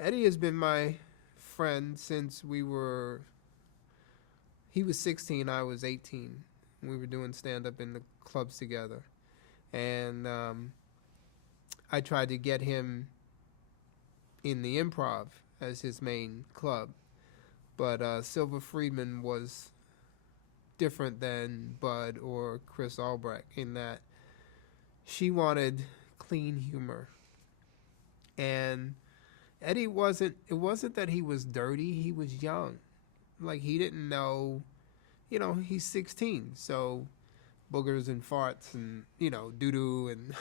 Eddie has been my friend since he was 16, I was 18. We were doing stand up in the clubs together. And I tried to get him in the Improv as his main club. But Silver Friedman was different than Bud or Chris Albrecht in that she wanted clean humor. And Eddie it wasn't that he was dirty, he was young. Like, he didn't know, he's 16, so boogers and farts and, doo-doo, and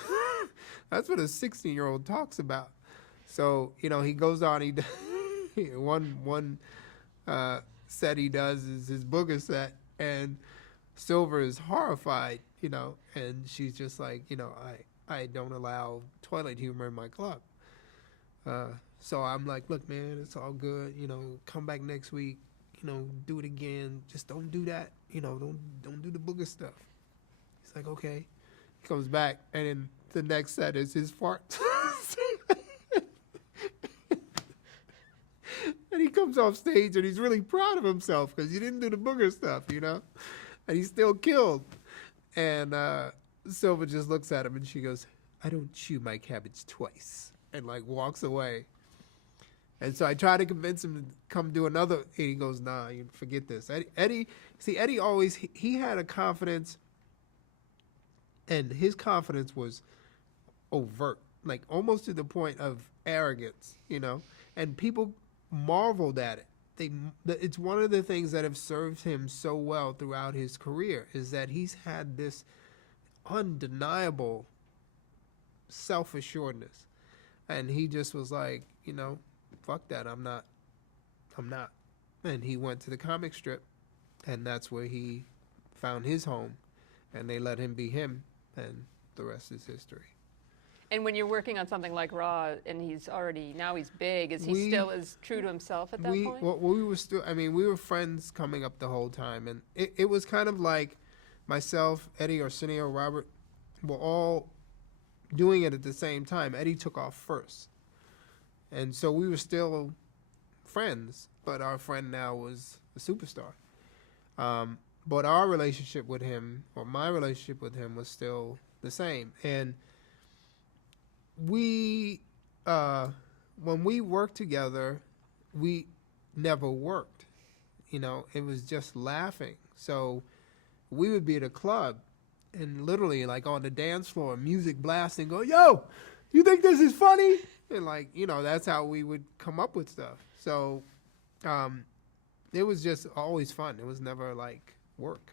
that's what a 16-year-old talks about. So, he goes on, one set he does is his booger set, and Silver is horrified, and she's just like, I don't allow toilet humor in my club. So I'm like, look, man, it's all good. Come back next week. Do it again. Just don't do that. Don't do the booger stuff. He's like, okay. He comes back, and then the next set is his farts. And he comes off stage, and he's really proud of himself because he didn't do the booger stuff, and he still killed. And Silver just looks at him, and she goes, I don't chew my cabbage twice, and like walks away. And so I try to convince him to come do another, and he goes, nah, you forget this. Eddie always, he had a confidence, and his confidence was overt, like almost to the point of arrogance, and people marveled at it. It's one of the things that have served him so well throughout his career is that he's had this undeniable self-assuredness. And he just was like, fuck that, I'm not. And he went to the comic strip, and that's where he found his home, and they let him be him, and the rest is history. And when you're working on something like Raw, and now he's big, is he still as true to himself at that point? Well, we were still, we were friends coming up the whole time, and it was kind of like myself, Eddie, Arsenio, Robert, were all doing it at the same time. Eddie took off first. And so we were still friends, but our friend now was a superstar. But our relationship with him, or my relationship with him, was still the same. And we, when we worked together, we never worked. It was just laughing. So we would be at a club, and literally, like on the dance floor, music blasting, go, yo, you think this is funny? And that's how we would come up with stuff. So it was just always fun. It was never like work.